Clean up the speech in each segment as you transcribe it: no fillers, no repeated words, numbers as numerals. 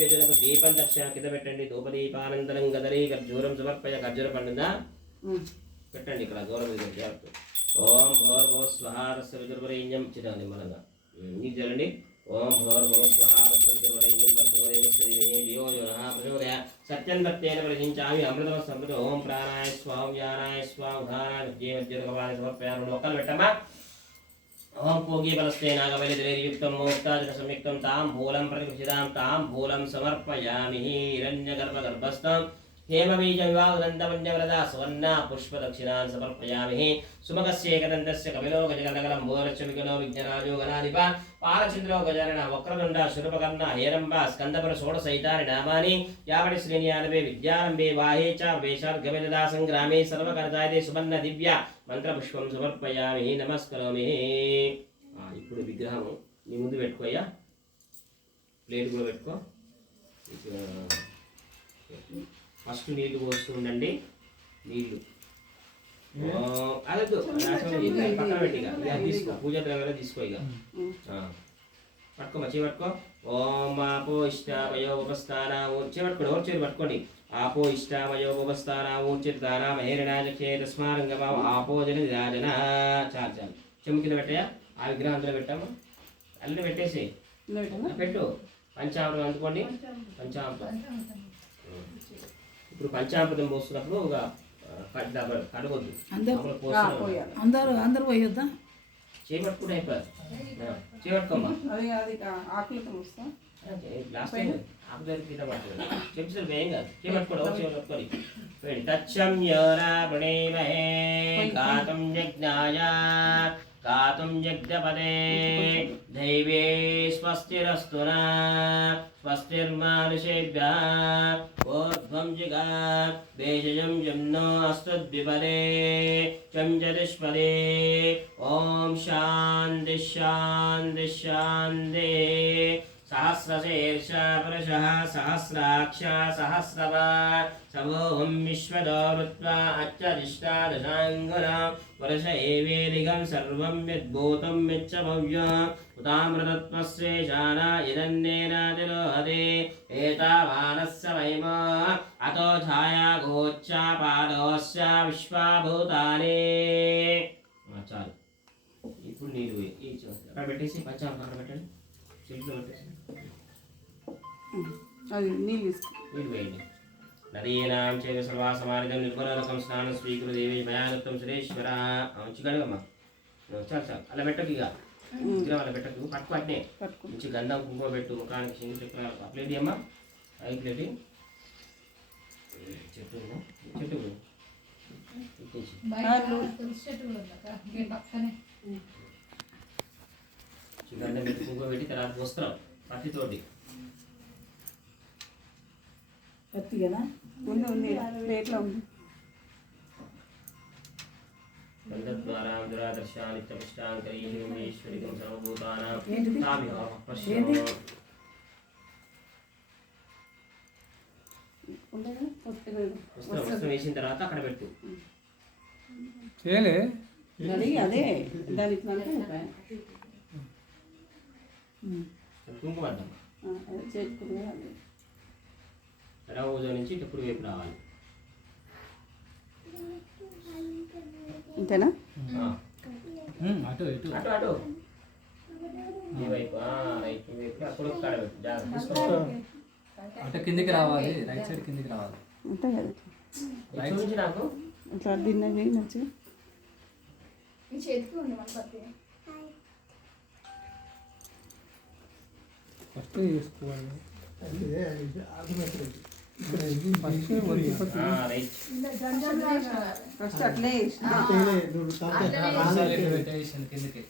నైవేద్యకు దీపం దక్షిణ కింద పెట్టండి. ధూపదీపానంతరం గదరి ఖర్జూరం సమర్పయ. ఖర్జూర పండుదా పెట్టండి ఇక్కడ గౌరవ. ఓం భోర్భో స్వహారస్య విదుర్వరేణ్యం చిరండి మనగా నీకు జరండి. ఓం భోర్భో స్వహారస్య విదుర్వరేణ్యం ప్రచోదయ సత్యం తత్వేన ప్రచించామి అమృతమ సమృత. ఓం ప్రాణాయ స్వాం వ్యానాయ స్వాం ఉదానాయ జీవజ్యోతికవాయ సమర్పయామి. మొక్కలు పెట్టమ్మా. ఓం పూగి బలస్తే నాగవలియుక్తం మోక్తాజన సంయుక్తం తాంబూలం ప్రతిగృహ్యతాం తాంబూలం సమర్పయామి. హిరణ్యగర్భగర్భస్థం हेमबीज विवाहदन्तमन्यवरदा सुवर्णा पुष्पदक्षिणान् समर्पयामि. सुमकस्येकदन्तस्य कपिलो गजगणगलं मोरश्च विघ्नो विघ्नराजो गणाधिप पालचन्द्रो गजानन वक्रतुण्ड शूर्पकर्ण हेरम्ब स्कन्दपर षोडशैतानि नामानि. यावति श्रेण्यानवे विद्यारम्भे बाहे च वेशार्घवेददा सङ्ग्रामे सर्वकर्तायते सुवर्ण दिव्य మంత్రపుష్పం సమర్పయామి. నమస్కరోమి. ఇప్పుడు విగ్రహం నీ ముందు పెట్టుకోయ్యా. ప్లేట్ కూడా పెట్టుకో. ఫస్ట్ నీళ్లు పోస్తూ ఉండండి. నీళ్లు అదొద్దు పక్కన పెట్టి ఇక తీసుకో. పూజ ద్రవ్యాలు తీసుకో. ఇక పట్టుకో. మచ్చి పట్టుకో. ఓం ఆపో ఇష్టామయో ఉపస్థాన చేపట్టుకోండి. ఓర్ చేరు పట్టుకోండి. आपो इष्टामयो उपस्थाना ऊर्चिताना महेरणाजखे तस्मारंगमाव आपो जन राजन. చాలు చాలు. చెమ్ము కింద పెట్టయా. ఆ విగ్రహం అందులో పెట్టాము. అల్లు పెట్టేసి పెట్టు. పంచామృతం అందుకోండి. పంచామృతం ఇప్పుడు పంచామృతం పోస్తున్నప్పుడు ఒక కడగొద్దు. అందరూ పోయొద్దా. చేపట్టుకుంటే అయిపోయారు. చేపట్టుకోమ్మా. లాస్ట్ టైం ఆకుదారి కింద పడుతుంది. చెప్తారు భయం కాదు. చేపట్టుకోండి. తచ్చం యోరావణేమహే గాతుం యజ్ఞాయ గాతుం యజ్ఞపదే దైవే స్వస్తిరస్తు న స్వస్తిర్మానుషేభ్యః ఊర్ధ్వం జిగాత్ భేషజం జమ్నో అస్తద్విపదే చం చతుష్పదే. ఓం శాంతి శాంతి శాంతి. सहस्रशीर्ष पुरुषः सहस्राक्ष सहस्रपात् समूहं विश्वतो वृत्वा अच्चरिष्टादशाङ्गुना पुरुष एवेदिकं सर्वं यद्भूतं यच्च भव्यम् उतामृतत्वस्येषाना यदन्नेनातिरोहते एतावानस्य महिमा अतो छायागोच्चापादोऽस्य विश्वाभूतानि. చాలు. ఇప్పుడు నీరు అక్కడ పెట్టేసి పంచామృతం అక్కడ పెట్టండి. అది నీళ్ళు వేయండి. నదీనాం చేత సర్వాసమానిదం నిర్మలరకం స్నానం స్వీకృత దేవి మయానత్వం సురేశ్వర. మంచి కడగమ్మా. చాలు చాలు. అలా పెట్టకు. ఇక విగ్రహం అలా పెట్టకు. పట్టుకు అట్నే మంచి గంధం కుంకుమ పెట్టు. ముఖానికి సింగి ప్లేట్ అమ్మా. ఐదు ప్లేట్ చెట్టు చెట్టు గంధం పెట్టి కుంకుమ పెట్టి తర్వాత వస్త్రం పత్తితోటి. పత్తి కదా ఉంది ప్లేట్లో ఉంది. గంధద్వారాం దురాదర్శాన్ నిత్యపుష్టాన్ కరీం ఈశ్వరికం సర్వభూతానాం వస్త్రం వేసిన తర్వాత అక్కడ పెట్టు. అదే దానికి కుంకుమ రోజు నుంచి ఇప్పుడు వైపు రావాలి. అంతేనా. అటు ఇటు అటు అటు ఈ వైపు రైట్ వైపు అప్పుడు జాగ్రత్త. అటు కిందికి రావాలి. రైట్ సైడ్ కిందికి రావాలి. అంతే కదా. రైట్ నుంచి నాకు ఇట్లా తిన్నది మంచిగా ఫస్ట్ తీసుకోవాలి. ఫస్ట్ అట్లే కిందికి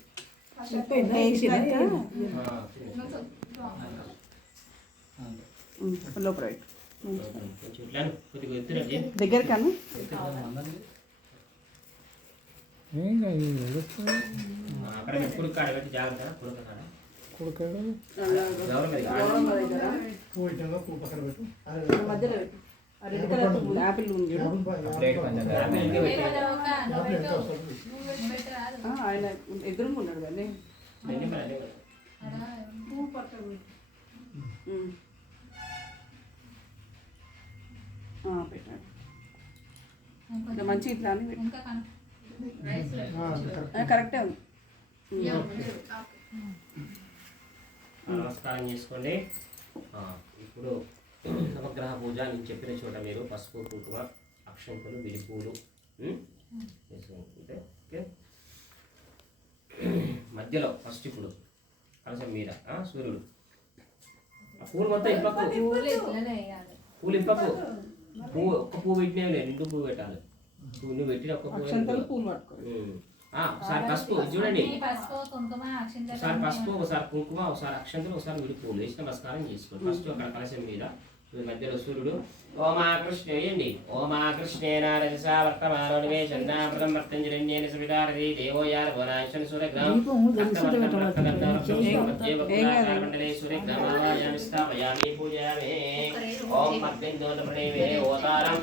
దగ్గర కాను. అక్కడ కుడుక కాడ పెట్టి జాగ్రత్త. కుడుక మధ్యలో రెడ్ కలర్ యాపిల్ ఉంది. ఆయన ఎదురుకున్నాడు కానీ పెట్టాడు ఇంకా మంచి ఇట్లా అని పెట్టు. కరెక్టే ఉంది. నమస్కారం చేసుకోండి. ఇప్పుడు నవగ్రహ పూజ నేను చెప్పిన చోట మీరు పసుపు కుంకుమ అక్షంతలు విడిపూలు వేసుకుంటే ఓకే. మధ్యలో ఫస్ట్ ఇప్పుడు కలసం మీద సూర్యుడు ఆ పూలు మొత్తం ఇంపకు పూలు ఇంపకు పువ్వు ఒక్క పువ్వు పెట్టినే లేదు, నిండు పువ్వు పెట్టాలి. నువ్వు పెట్టిన ఒక్క అక్షంతలు పూలు పట్టుకో. ఒకసారి పసుపు చూడండి, ఒకసారి పసుపు ఒకసారి కుంకుమ ఒకసారి అక్షంతలు ఒకసారి విడిపూలు వేసి నమస్కారం చేసుకోండి. ఫస్ట్ అక్కడ కలసం మీద మధ్యలో సూర్యుడు ఓమా కృష్ణ వేయండి. ఓమా కృష్ణేన రజసా వర్తమానో నివేశన్నామృతం వర్తంజరణ్యేన సవితారది దేవోయార భువనాయశ్వర సూర్యగ్రహం మండలే సూర్యగ్రహమాయామి స్థాపయామి పూజయామి. ఓం మద్విందోదప్రణేమే ఓతారం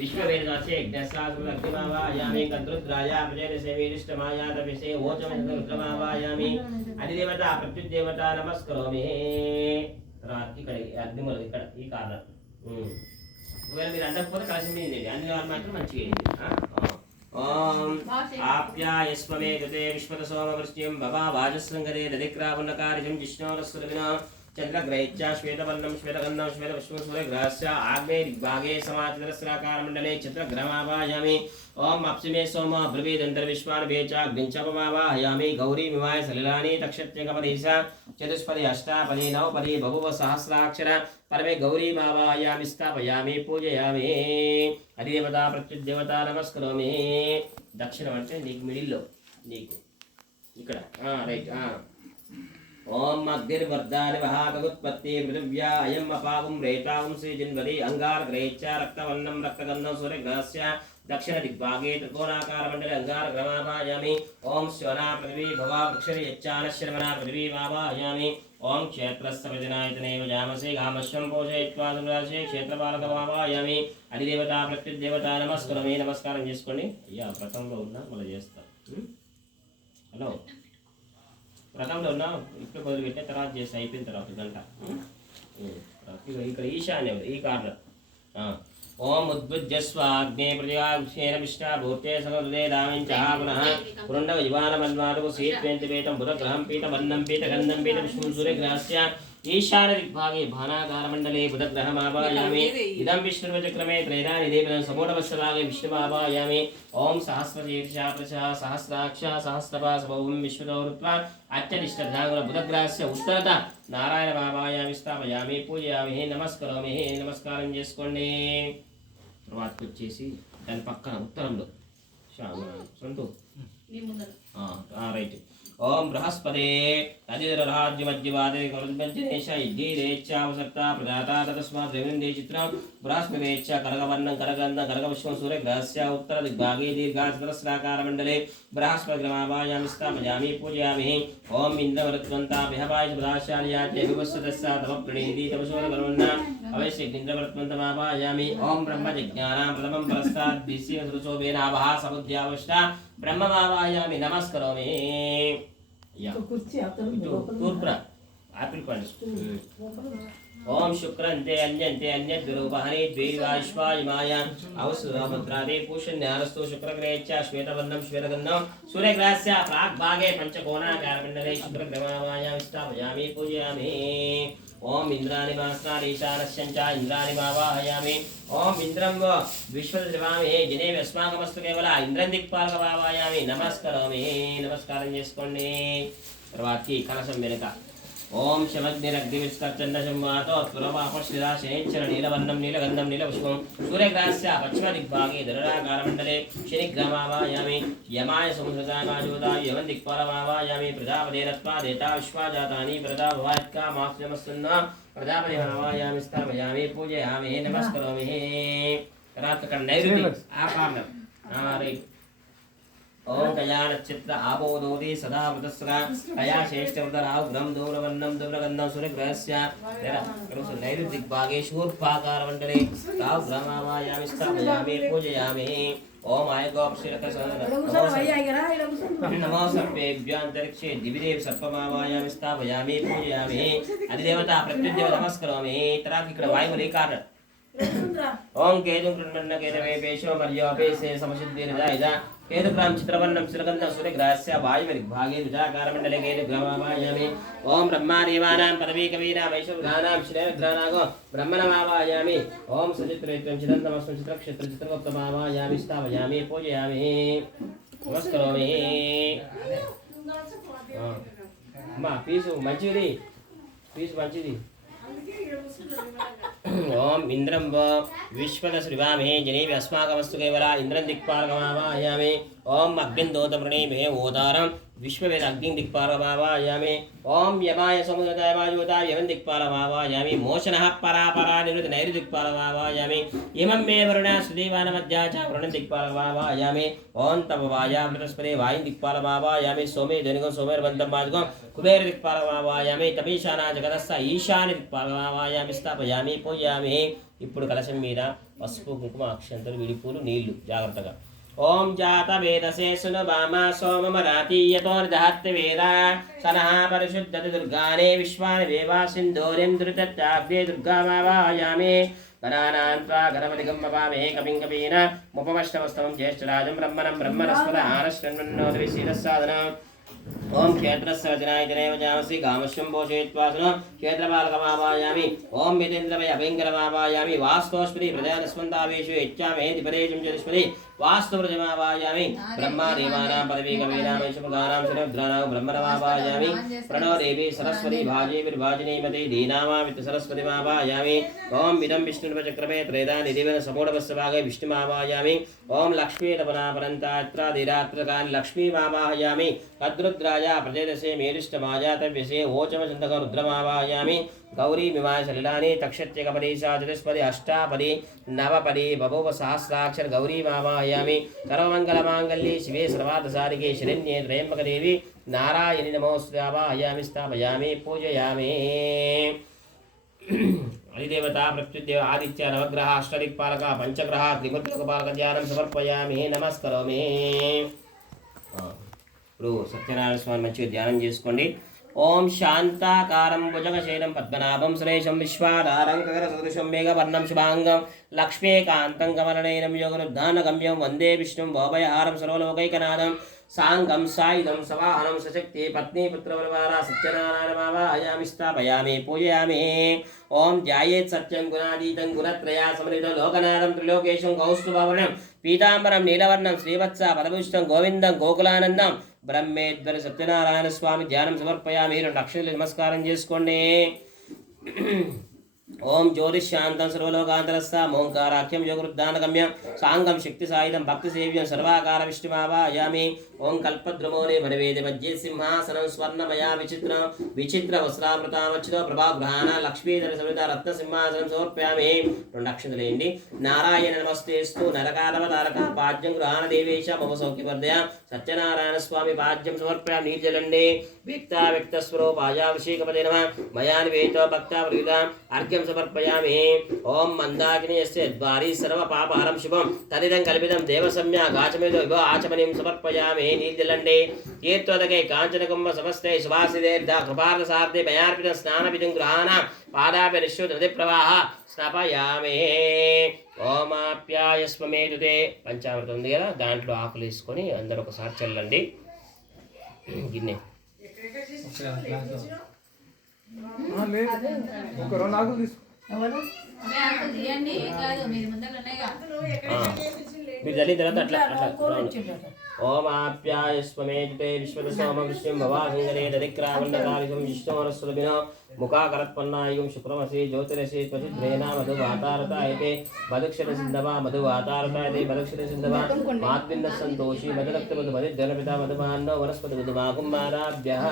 విశ్వవేదాసే యజ్ఞశాస్త్రమావాయామి కంద్రుద్రాయ ప్రజేసేవిష్టమాయాతపిసే ఓచమరుద్రమావాయామి. అధిదేవత ప్రత్యుదేవత నమస్కరోమి. ఇక్కడ అగ్నిమూల ఇక్కడ ఈ కార్నర్ ఒకవేళ మీరు అందకపోతే కలిసి మీదండి, అన్ని వాళ్ళు మాత్రం మంచిగా ఓం ఆప్యాయస్మమే కృతే విశ్వత సోమవృష్ట్యం భవా వాజస్రంగదే దధిక్రావన్నకార్యం జిష్ణోరస్వరవిన చంద్రగ్రహేచ్ఛ శ్వేతవర్ణం శ్వేతగంధం శ్వేతపుష్పం సూర్యగ్రహస్య ఆగ్నే దిగ్భాగే సమాచరస్రాకారమండలే చంద్రగ్రహమావాయామి. ఓం అప్సిమే సోమ బ్రవీదంతర్విశ్వానుభేచాగ్నించపమావాహయామి. గౌరీమివాయ సలిలాని తక్షత్యకపరీశ చతుష్పది అష్టాపది నవపది బభువ సహస్రాక్షర పరమే గౌరీమావాయామి స్థాపయామి పూజయామి. హరిదేవత ప్రత్యుదేవత నమస్కరోమి. దక్షిణం అంటే నీకు మిడిల్లో నీకు ఇక్కడ రైట్. ఓం అగ్నిర్వర్ధాని మహాకగుత్పత్తి పృథివ్యా అయం అపాగం రేతాగం శ్రీజిన్వరి అంగారగ్రహేచ్ఛ రక్తవర్ణం రక్తగంధం సూర్యగ్రహస్య దక్షిణ దిగ్భాగే త్రికోణాకారమండలే అంగారగ్రహమావాయామి. ఓం శ్వనా పృథివీ భవా వృక్షరియచ్చానశ్రవణా పృథివీ మావాయామి. ఓం క్షేత్రస్య ప్రజనాయతనేవ జామసే గామశ్వం పోషయిత్వా సురాశే క్షేత్రపాలకమావాయామి. అధిదేవత ప్రత్యుదేవత నమస్కరమే. నమస్కారం చేసుకోండి. అయ్యా వ్రతంలో ఉన్నా మళ్ళీ చేస్తా. హలో వ్రతంలో ఉన్నా ఇప్పుడు మొదలుపెట్టే తర్వాత చేసి అయిపోయిన తర్వాత గంట ఇక్కడ ఈశాన్యం ఈ కార్నర్. ఓం ఉద్భుజ్యస్వాగ్నే ప్రజాక్షేణ విష్ణాభూతే సకృదే దామించ పునః పురుండవ యువానమన్వాటకు సీత్వేంతిపేతం బుధగ్రహం పీతవర్ణం పీతగంధం పీతపుష్పం సూర్యగ్రహస్య ఈశాన్య దిగ్భాగే భానాకారమండలే బుధగ్రహమావాయామి. ఇదం విష్ణుర్వచక్రమే త్రైరానిదేవం సమూఢవత్సభాగే విష్ణుమావాయామి. ఓం సహస్రశీర్షా ప్రశా సహస్రాక్ష సహస్రపాసభౌం విశ్వదౌరుత్వా అత్యనిష్టధాంగుల బుధగ్రహస్య ఉత్తరత నారాయణమావాయామి స్థాపయామి పూజయామి. నమస్కరోమి. నమస్కారం చేసుకోండి. తర్వాతకి వచ్చేసి దాని పక్కన ఉత్తరంలో సొంటు రైట్. ఓం బృహస్పతే తదిరాజ్యమధ్యవాదే కరుద్భంజనేశ యజ్ఞేచ్ఛావసక్త ప్రదాత తస్మాత్ ద్రవిణందే చిత్రం బృహస్పతేచ్ఛ కరగవర్ణం కరగంధ కరగపుష్పం సూర్యగ్రహస్య ఉత్తర దిగ్భాగే దీర్ఘాచతురస్రాకారమండలే బృహస్పతిగ్రహమావాయామి స్థాపయామి పూజయామి. ఓం ఇంద్రవరత్వంతాభిహవాయ ప్రదాశార్యాచే వివస్వతస్సా తమ ప్రణీతి తపశూరకరుణ అవశ్యగ్నింద్రవరత్వంతమావాయామి. ఓం బ్రహ్మజిజ్ఞానాం ప్రథమం పురస్తాద్భిస్య సురసోభేనావహ సముద్యావష్ట బ్రహ్మమావాయామి. నమస్కరోమి. తూర్పున ఆపిల్ పండు. ఓం శుక్రంతే అన్యంతే అన్యద్విరూపహని ద్వైవాశ్వాయమాయ అవసురామద్రాదే పూషణ్యారస్తు శుక్రగ్రహేచ్ఛ శ్వేతవర్ణం శ్వేతగంధం సూర్యగ్రహస్య ప్రాగ్భాగే పంచకోణాకారమండలే శుక్రగ్రహమావాయామి స్థాపయామి పూజయామి. ఓం ఇంద్రాని మాస్నారీశానస్యంచ ఇంద్రాని మావాహయామి. ఓం ఇంద్రం విశ్వదశవామి జనే అస్మాకమస్తు కేవల ఇంద్రం దిక్పాలకమావాయామి. నమస్కరోమి. నమస్కారం చేసుకోండి. తర్వాతకి కలశం వెనుక ఓం శమగ్నిరగ్నివిస్కర్చండ సంవాతో త్వరమాపశ్రిదా శనేశ్వర నీలవర్ణం నీలగంధం నీలపుష్పం సూర్యగ్రహస్య పశ్చిమ దిగ్భాగే ధనురాకారమండలే శనిగ్రహమావాయామి. యమాయ సముద్రదామాజోదాయ యమం దిక్పాలమావాయామి. ప్రజాపదే నత్వా దేతా విశ్వాజాతాని ప్రజా భవాత్కా మాస్యమస్తున్న ప్రజాపదే మావాయామి స్థాపయామి పూజయామి. నమస్కరోమి. తర్వాత నైరుతి ఆ కార్నర్ రైట్. ఓం కయా నక్షత్ర ఆపోదోది సదా వృతస్ర కయా శ్రేష్ఠవృతరావు గ్రం దూరవర్ణం దూరగంధం సూర్యగ్రహస్య నైరుతి దిగ్భాగే శూర్పాకారమండలే రావు గ్రహమావాయామి స్థాపయామి పూజయామి. ఓం నమో సర్వేభ్యాంతరిక్షే దివిదేవి సర్పమావాయామి స్థాపయామి పూజయామి. అధిదేవత ప్రత్యుదేవ నమస్కరోమి. తర్వాత ఇక్కడ వాయువులు ఈ కార్నర్ ఓం కేతు కృష్ణ కేతవే పేశో మర్యోపేసే సమసిద్ధిర్జాయజ కేతుగ్రామ చిత్రవర్ణం చిరగంధం సూర్యగ్రహస్య వాయువిర్భాగే రుజాకారమండలే కేతుగ్రామావాయామి ఓం బ్రహ్మాదేవానాం పదవీ కవీనాం వైశ్వగ్రహానాం శ్రేయగ్రహనాగో బ్రహ్మణమావాయామి ఓం సచిత్రేత్రం చిదంతమస్తం చిత్రక్షేత్ర చిత్రగుప్తమావాయామి స్థాపయామి పూజయామి నమస్కరోమి అమ్మా పీసు మంచిది పీసు మంచిది ఓం ఇంద్రం విశ్వదశ్రీవామే జనేవి అస్మాకమస్తు కేవల ఇంద్రం దిక్పాలకమావాయామి ఓం అగ్నిందోతమృణీమే ఓదారం విశ్వవేద అగ్ని దిక్పాలకమావాయామి ఓం యమాయ సముద్రదయమాయోతాయ యమం దిక్పాలకమావాయామి మోషనః పరాపరా నిరుతి నైరు దిక్పాలకమావాయామి ఇమం మే వరుణ సుదేవానమధ్యా చ వరుణ దిక్పాలకమావాయామి ఓం తవ వాయామృతస్పదే వాయుం దిక్పాలకమావాయామి సోమే ధనికం సోమేర్బంధం మాజకం కుబేర దిక్పాలకమావాయామి తమీశానా జగదస్స ఈశాని దిక్పాలకమావాయామి స్థాపయామి పూజయామి ఇప్పుడు కలశం మీద పసుపు కుంకుమ అక్షంతలు విడిపూలు నీళ్లు జాగ్రత్తగా ఓం జాత వేదసే సునుభామ సోమమరాతీయతో దహత్తి వేద సనః పరిశుద్ధతి దుర్గానే విశ్వాని దేవా సింధూరిం ధృతత్యాగ్నే దుర్గామావాయామి గణానాన్త్వా గణపతిగం మపామే కపిం కపీన ముపమష్టమస్తమం జ్యేష్ఠరాజం బ్రహ్మణం బ్రహ్మణస్పద ఆనశ్వన్మన్నోదవి శీలసాధనం ఓం క్షేత్రస్య వచనాయ జనేవ జామసి కామశ్యం పోషయత్వాసనం క్షేత్రపాలకమావాయామి ఓం యతేంద్రమయ అభయంకరమావాయామి వాస్తోస్మృతి ప్రజానస్మంతావేషు యచ్చామేతి పరేషం చతుష్మృతి వాస్తు ప్రజమావాయామి బ్రహ్మాదేవానాం పదవీ కవీనాం వైశ్వగానాం శిరద్రానాం బ్రహ్మణమావాయామి ప్రణో దేవి సరస్వతి భాజేభిర్భాజనీమతే దీనామావిత సరస్వతిమావాయామి ఓం ఇదం విష్ణుర్వచక్రమే త్రేదాని దివన సమూఢవస్సభాగే విష్ణుమావాయామి ఓం లక్ష్మీ తపనాపరంతాత్రాదిరాత్రకాన్ లక్ష్మీమావాహయామి అద్రుద్రాయ ప్రజేదసే మేరిష్టమాజాతవ్యసే ఓచమచందక రుద్రమావాయామి గౌరీమిమాయ సలిలాని తక్షత్యకపది సా చతుష్పది అష్టాపది నవపది బభూవ సహస్రాక్షర గౌరీమావాహయామి సర్వమంగళమాంగళ్యే శివే సర్వార్థసారికే శరణ్యే త్రయంబకదేవి నారాయణి నమోస్తువాహయామి స్థాపయామి పూజయామి అధిదేవత ప్రత్యుదేవ ఆదిత్య నవగ్రహ అష్టదిక్పాలక పంచగ్రహ త్రిమూర్తిలోకపాలక ధ్యానం సమర్పయామి నమస్కరోమి ఇప్పుడు సత్యనారాయణ స్వామి మంచిగా ధ్యానం చేసుకోండి ఓం శాంతాకారం భుజగశైలం పద్మనాభం సురేశం విశ్వాధారం గగన సదృశం మేఘవర్ణం శుభాంగం లక్ష్మీకాంతం కమలనయనం యోగనుద్ధానగమ్యం వందే విష్ణుం భోభయహారం సర్వలోకైకనాథం సాంగం సాయుధం సవాహనం సశక్తి పత్ని పుత్రవరవార సత్యనారాయణమావాహయామి స్థాపయామి పూజయామి ఓం ధ్యాయేత్ సత్యం గుణాతీతం గుణత్రయా సమన్వితం లోకనాథం త్రిలోకేశం కౌస్తుభవర్ణం పీతాంబరం నీలవర్ణం శ్రీవత్స పదభూషితం గోవిందం గోకులానందం బ్రహ్మేశ్వర సత్యనారాయణ స్వామి ధ్యానం సమర్పయామి 2 అక్షరాలు నమస్కారం చేసుకోండి ఓం జ్యోతిశాంతం సర్వలోకాంతరస్థ ఓంకారాఖ్యం యోగరుద్ధానగమ్యం సాంగం శక్తి సాయుధం భక్తి సేవ్యం సర్వాకార విష్ణుమావాయామి ఓం కల్పద్రుమోనే వనవేద మధ్య సింహాసనం స్వర్ణమయా విచిత్ర వస్త్రామృతామచ్యుతో ప్రభాగ్రహాణ లక్ష్మీధర సమిత రత్న సింహాసనం సమర్పయామి 2 అక్షతలేండి నారాయణ నమస్తేస్తు నరకారవతారక పాద్యం గృహాన దేవేశ మమ సౌఖ్యవర్ధయ సత్యనారాయణ స్వామి పాద్యం సమర్పయామి నీర్జలండి వ్యక్తావ్యక్తస్వరూపాయాభిషేకపదే నమః మయాని వేతో భక్తావృత అర్ఘ్యం సమర్పయామి ఓం మందాకినియస్య ద్వారీ సర్వ పాపహరం శుభం తదిదం కల్పితం దేవసమ్య గాచమేదో విభో ఆచమనిం సమర్పయామి నీర్జలండి కీర్తోదకే కాంచనకుంభ సమస్తే సువాసిదేర్ధ కృపార్థసార్థే మయార్పితం స్నానవిధం గృహాణ పాదాపి నిశ్చుత నది ప్రవాహ స్నాపయామి ఓమాప్యాయస్వమేతుతే పంచామృతం ఉంది కదా దాంట్లో ఆకులు వేసుకొని అందరూ ఒకసారి చల్లండి గిన్నె మీరు చల్లిన తర్వాత అట్లా ఓమాప్యాయస్వమేతుతే విశ్వదసోమ విష్ణుం భవాసింగరే దదిక్రావణకాలికం విష్ణోరస్వదమినో ముఖాకరత్పన్నాయుగం శుక్రమసి జ్యోతిరసి త్వచిద్రేనా మధువాతారతాయతే మధుక్షర సింధవా మధువాతారతాయతే మధుక్షర సింధవా మాద్వింద సంతోషి మధురక్త మధు మధుజనపిత మధుమాన్నో వనస్పతి మధుమాకుమారాభ్యః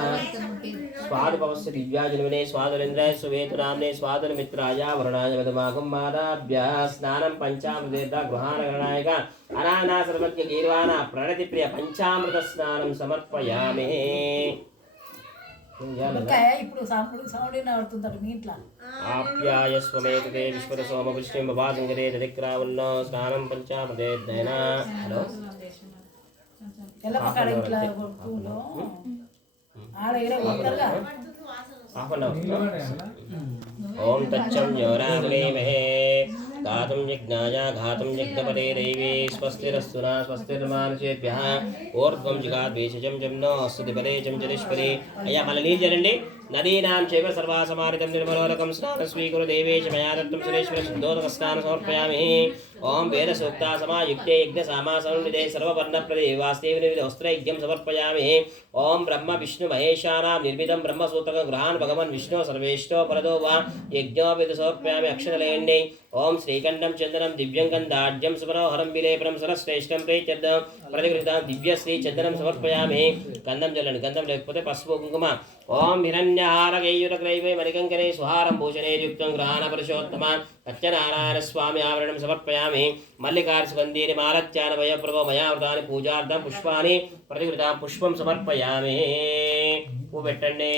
స్వాదుపవస్య దివ్యాజనువినే స్వాదులేంద్రాయ సువేతునామ్నే స్వాదులమిత్రాయ వరుణాయ మధుమాకుమారాభ్యః స్నానం పంచామృతేర్ధ గృహానగణాయక అనానా సర్వజ్ఞ గీర్వాణ ప్రణతి ప్రియ పంచామృత స్నానం సమర్పయామి ఆప్యాయస్వమేతుతే విశ్వదసోమ విష్ణుం భవాసింగరే దదిక్రావన్నో స్నానం పంచామృతేర్ధేన హలో ఓం తచ్చం యోరామహే घातुं यज्ञाय घातुं यज्ञपते दैवे स्वस्तिरस्तु नः स्वस्तिर्मानुषेभ्यः ऊर्ध्वं जिगात् भेषजं जं न स्तुतिपदे जं जलिष्पदे अय्या मళ్ళీ నీళ్ళు చేయండి नदीनां चैव सर्वासमानितं निर्मलोदकं स्नानं स्वीकुरु देवेश मया दत्तं सुरेश्वर शुद्धोदकस्नानं समर्पयामि ओम वेदसूक्ता समायुक्ते यज्ञसामासनुनिधे सर्ववर्णप्रदे वास्तेव वस्त्रयज्ञं समर्पयामि ओम ब्रह्म विष्णु महेशानां निर्मितं ब्रह्मसूत्रकं गृहान् भगवन् विष्णु सर्वेष्टो परदो वा यज्ञोपविध समर्पयामि अक्षतलेण्डे ओम श्रीकण्ठं चन्दनं दिव्यं गन्धाढ्यं सुमनोहरं विलेपनं सरश्रेष्ठं प्रेत्यर्थं प्रतिगृहीतां दिव्यश्री चन्दनं समर्पयामि गन्धं जलं गन्धं लेखपते पस्पु कुङ्कुम ओम हिरण्यहारगेयुरग्रैवे मणिकङ्कणे सुहारं भूषणैर्युक्तं गृहाणपुरुषोत्तमा सत्यनारायण स्वामी आवरणं समर्पयामि मल्लिकार्जुगन्धीनि मालत्यानवयप्रभो मया वृतानि पूजार्थं पुष्पाणि प्रतिगृहीतां पुष्पं समर्पयामि पू పెట్టండి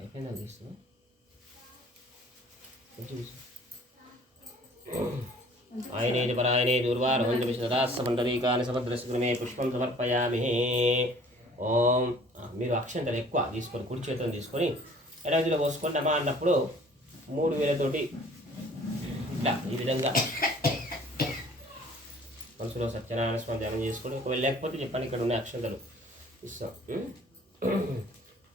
అయిపోయిందా తీస్తున్నా ఆయనేది పరాయణే దూర్వారోహంజ విశదాసమండలీకాని సమద్రస్క్రమే పుష్పం సమర్పయామి ఓం మీరు అక్షంతలు ఎక్కువ తీసుకొని కుడి చేతులను తీసుకొని ఎడవదిలో పోసుకొని నమా అన్నప్పుడు 3 వేలతోటి ఇట్లా ఈ విధంగా మనసులో సత్యనారాయణ స్వామి ధ్యానం చేసుకొని ఒకవేళ లేకపోతే చెప్పండి ఇక్కడ ఉన్న అక్షంతలు ఇస్తాం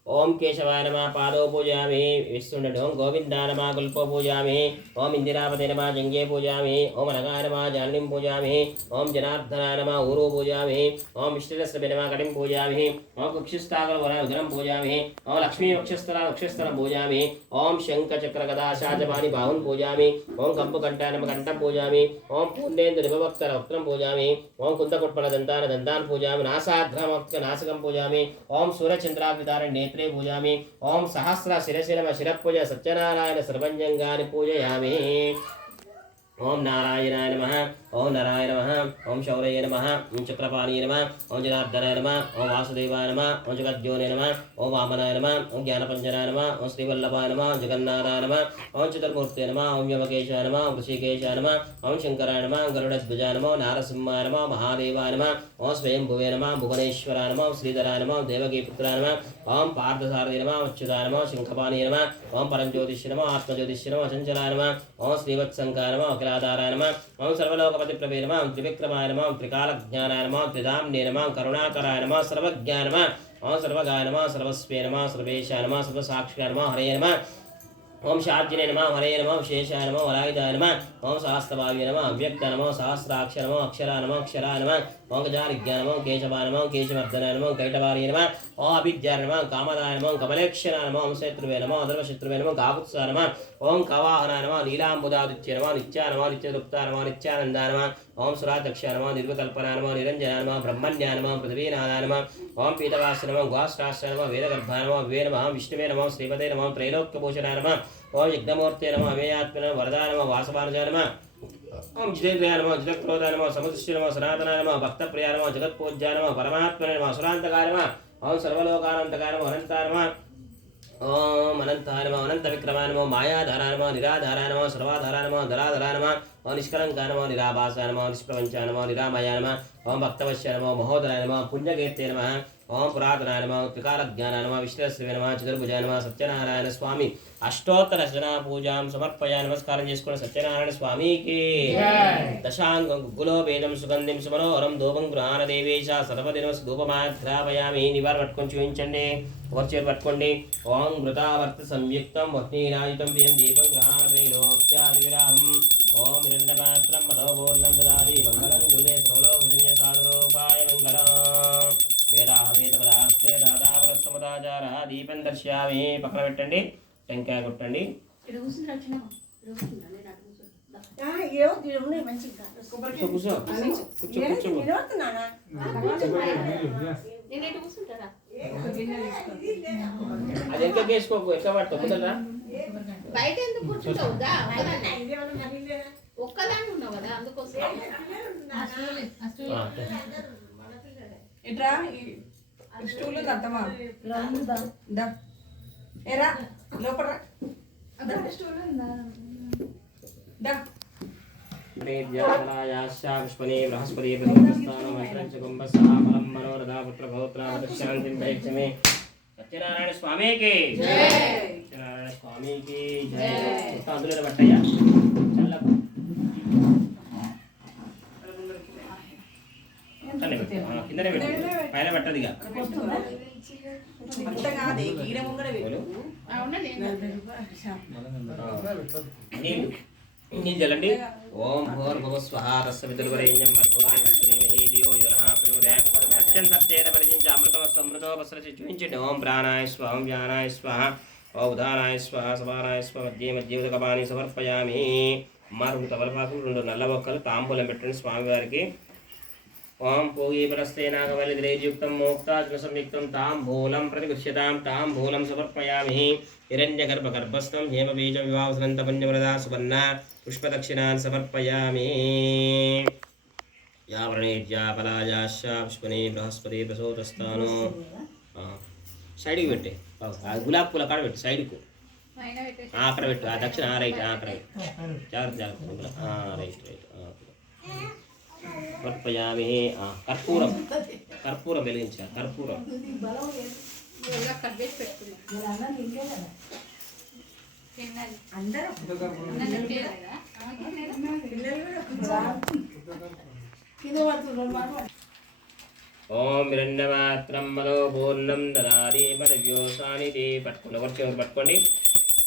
ओम केशवाय नमः पादो पूजयामि विष्णुंडे ओम गोविंदाय नमः गुल्पो पूजयामि ओम इंदिरापते नमः जंगे पूजयामि ओम अनगाय नमः जाननीं पूजयामि ओम जनार्दनाय नमः ऊरो पूजयामि ओम विष्णुरस्ते नमः कटिं पूजयामि ओम कुक्षिस्थागरवरं पूजयामि ओम लक्ष्मी वक्षस्थलं पूजयामि ओम शंख चक्र गदा शाजपाणि बाहुं पूजयामि ओम कंपुकण्ठाय नमः कंठं पूजयामि ओम पूर्णेन्दुरिभवक्त्रं पूजयामि ओम कुन्दकुट्पलदन्तान् पूजयामि नासाग्रमक्तनासिकं पूजयामि ओम सूर्यचन्द्राग्निधारण नेत्रे पूजयामि ओम सहस्र शिरसिरम शिरपूजा सत्यनारायण सर्वंजंगानि पूजयामि ओम नारायणाय नमः ओम नारायण नमः ओम शौर्ये नमः ओम चक्रपाणि नमः ओम जनार्दनाय नमः ओम वासुदेवाय नमः ओम जगद्योने नमः ओम वामनाय नमः ओम ज्ञानपञ्जनाय नमः ओम श्रीवल्लभाय नमः ओम जगन्नाथाय नमः ओम चतुर्मूर्ते नमः ओम यमकेशाय नमः ओम ऋषिकेशाय नमः ओम शंकराय नमः गरुडध्वजाय नमः ओम नारसिंहाय नमः महादेवाय नमः ओम स्वयंभुवे नमः भुवनेश्वराय नमः ओम श्रीधराय नमः ओम देवकीपुत्राय नमः ओम पार्थसारथी नमः अच्युताय नमः शंखपाणि नमः ओम परमज्योतिष्य नमः आत्मज्योतिष्य नमः अचञ्चलाय नमः ओम श्रीवत्संकाय नमः अखिलाधाराय नमः ओम सर्वलोकपति प्रभे नमः ओम त्रिविक्रमाय नमः ओम त्रिकालज्ञानाय नमः त्रिधाम्ने नमः करुणाकराय नमः सर्वज्ञाय नमः ओम सर्वगाय नमः सर्वस्वे नमः सर्वेशाय नमः सर्वसाक्षिकाय नमः हरे नमः ओम शार्जिने नमः हरे नमः शेषाय नमः वरायुधाय नमः ओम सहस्रभाव्ये नमः अव्यक्त नमः सहस्राक्षर नमः अक्षराय नमः ओम गजारिज्ञाय नमः केशवाय नमः केशवर्धनाय नमः कैटवार्ये नमः ओम अभिज्ञाय नमः कामदाय नमः कमलेक्षणाय नमः ओम शत्रुवे नमः अधर्मशत्रुवे नमः काकुत्साय नमः ओम कवाहनाय नमः नीलाम्बुदादित्य नमः नित्याय नमः नित्यतृप्ताय नमः नित्यानन्दाय नमः ओम सुराध्यक्षाय नमः निर्विकल्पनाय नमः निरञ्जनाय नमः ब्रह्मण्याय नमः पृथ्वीनाथाय नमः ओम पीतवास्य नमः गुहाश्राश्राय नमः वेदगर्भाय नमः वे नमः विष्णुवे नमः श्रीपते नमः त्रैलोक्यभूषणाय नमः ओम यज्ञमूर्ते नमः अवेयात्मने नमः वरदाय नमः वासवानुजाय नमः ओम जितेन्द्रियाय नमः जितक्रोधाय नमः समदृश्य नमः सनातनाय नमः भक्तप्रियाय नमः जगत्पूज्याय नमः परमात्मने नमः सुरान्तकाय नमः ओम सर्वलोकानन्तकाय नमः अनन्ताय नमः ओम अनंताय नमः अनंत विक्रमाय नमः मायाधाराय नमः निराधाराय नमः सर्वाधाराय नमः धराधराय नमः ओम निष्कलंकाय नमः निराभासाय नमः निष्प्रपंचाय नमः निरामयाय नमः ओम भक्तवश्याय नमः महोदराय नमः पुण्यकीर्ते नमः ओम पुरातनाय नमः त्रिकालज्ञानाय नमः विष्णुश्रीवे नमः चतुर्भुजाय नमः सत्यनारायण स्वामी अष्टोत्तर रचना पूजां समर्पयामि नमस्कारं చేసుకొని సత్యనారాయణ స్వామికి దశాంగం గులో వేదం సుగంధిం సుమనోహరం ధూపం గృహాణ దేవేశ సర్వదిన ధూపమాగ్రాపయామి నివార పట్టుకొని చూపించండి ఒక చేరు పట్టుకోండి ఓం మృతావర్త సంయుక్తం అగ్నిరాజితం ప్రియం దీపం గృహాణ త్రైలోక్యాదివిరాహం ఓం నిరండపాత్రం మధోపూర్ణం దదాతి మంగళం గురుదే శ్రోలో గురుణ్య సాధురూపాయ మంగళం వేదాహమేత పదాస్తే దాదావరస్సముదాచార దీపం దర్శయామి పక్కన పెట్టండి టెంకాయ కొట్టండి అది ఎంత వేసుకోకు ఎట్లా పడుతుంది కుదరరా బయట ఎందుకు కూర్చుంటావు ఒక్కదాన్ని ఉన్నావు కదా అందుకోసం ఇట్రా స్టూల్ దత్తమా దా ఎరా లోపల స్టూల్ ఉందా దా పుష్పనే బృహస్పతి ప్రతిష్టానం మనోరథ పుత్ర పౌత్ర శాంతి సత్యనారాయణ స్వామికి సత్యనారాయణ స్వామి స్వామికి జై. మొత్తం అందులో పట్టయ్యా చల్లకు కిందనే పెట్టు కిందనే పెట్టు పైన పెట్టదు ఇక నీళ్ళు నీళ్ళు చల్లండి. ఓం భూర్భువ స్వహ తస్సవితుర్వరేణ్యం భర్గోదేవస్వధీమహి ధియో యో నః ప్రచోదయాత్. అత్యంతేన పరిచించి అమృతమస్తమృతోపసరసి చూపించండి. ఓం ప్రాణాయ స్వాహ ఓం వ్యానాయ స్వాహ ఓం ఉదానాయ స్వాహ సమానాయ స్వాహ మధ్య మధ్య ఉదకపాని సమర్పయామి. అమ్మారు తమలపాకులు 2 నల్ల బొక్కలు తాంబూలం పెట్టండి స్వామివారికి. ఓం పూగీపరస్తే నాగవల్లిద్రైర్యుక్తం మోక్తాజ్ఞ సంయుక్తం తాంబూలం ప్రతిగృహ్యతాం తాంబూలం సమర్పయామి. హిరణ్యగర్భగర్భస్థం హేమబీజ వివాహసనంత పంచమరదా సువర్ణ పుష్పదక్షిణాన్ సమర్పయామి. యావరణేజ్యా పలాయాశ్చ పుష్పనే బృహస్పతి ప్రసోదస్థానో సైడ్కి పెట్టే గులాబ్ పూల కాడ పెట్టు సైడ్కు అక్కడ పెట్టు ఆ దక్షిణ రైట్ అక్కడ జాగ్రత్త జాగ్రత్త రైట్ రైట్ సమర్పయామి. కర్పూరం కర్పూరం వెలిగించాలి కర్పూరం ఓం హిరణ్యమాత్రం మదో పూర్ణం దదాది పదవ్యోసానిది పట్టుకోండి వర్షం పట్టుకోండి.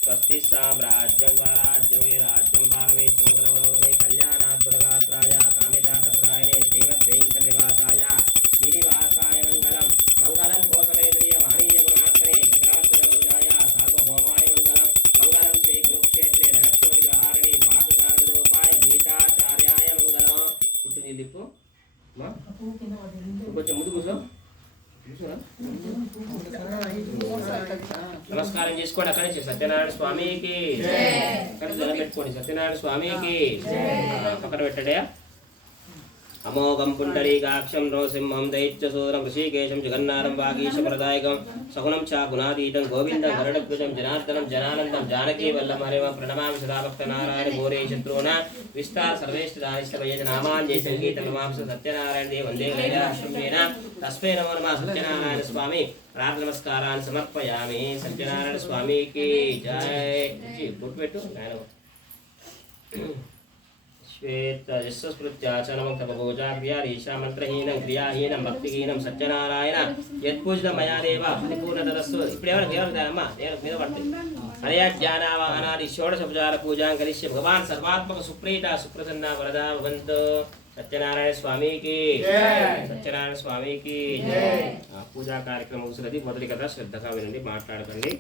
స్వస్తి సామ్రాజ్యం స్వరాజ్యం రాజ్యం పారమేశ్వరమే కళ్యాణాత్మగాత్రాయ కామితాకరాయనే శ్రీమద్ వెంకట నివాసాయ శ్రీనివాసాయ మంగళం మంగళం కోసలేంద్రియ మహనీయ గుణాత్మనే చక్రవర్తిరోజాయ సార్వభౌమాయ మంగళం మంగళం శ్రీ కురుక్షేత్రే రణక్షోరి విహారిణి పార్థసారథరూపాయ గీతాచార్యాయ మంగళం. చుట్టూ నీళ్ళిప్పు కొంచెం ముందు కూర్చో నమస్కారం చేసుకోండి. అక్కడి నుంచి సత్యనారాయణ స్వామికి అక్కడ జలం పెట్టుకోండి. సత్యనారాయణ స్వామికి పక్కన పెట్టడే. అమోఘం పుండరీకాక్షం నృసింహం దైత్యసూదరం ఋషికేశం జగన్నాథం వాగీశపరదాయకం సగుణం చ గుణాతీతం గోవిందం గరుడధ్వజం జనార్దనం జనానందం జానకీ వల్లభమరేమ ప్రణమామి సదాభక్త నారాయణ ఘోరే శత్రువున విస్తార సర్వేష్టానిష్టమయ్య నామాంజయ సంగీతమాంస సత్యనారాయణ దేవ వందే కైలాసమేన తస్మై నమో నమః. సత్యనారాయణ స్వామి ప్రార్థన నమస్కారాన్ని సమర్పయామి. సత్యనారాయణ స్వామికి జై. బొట్టు పెట్టు నాయన श्वेत यस्स्मृत्याचरणं तपभोजा क्रियारीशा मंत्रहीनं क्रियाहीनं भक्तिहीनं सत्यनारायण यत्पूजितं मया देव परिपूर्णतरस्तु. ఇప్పుడు ఎవరు దేవుడు దానమ్మ దేవుడు మీద పడుతుంది. హరయ జ్ఞానావాహనాది షోడశోపచార పూజాం కరిష్య భగవాన్ సర్వాత్మక సుప్రీత సుప్రసన్న వరదా భవంతు. సత్యనారాయణ స్వామికి సత్యనారాయణ స్వామికి పూజా కార్యక్రమం ముగిసినది. మొదటి కథ శ్రద్ధగా వినండి, మాట్లాడకండి.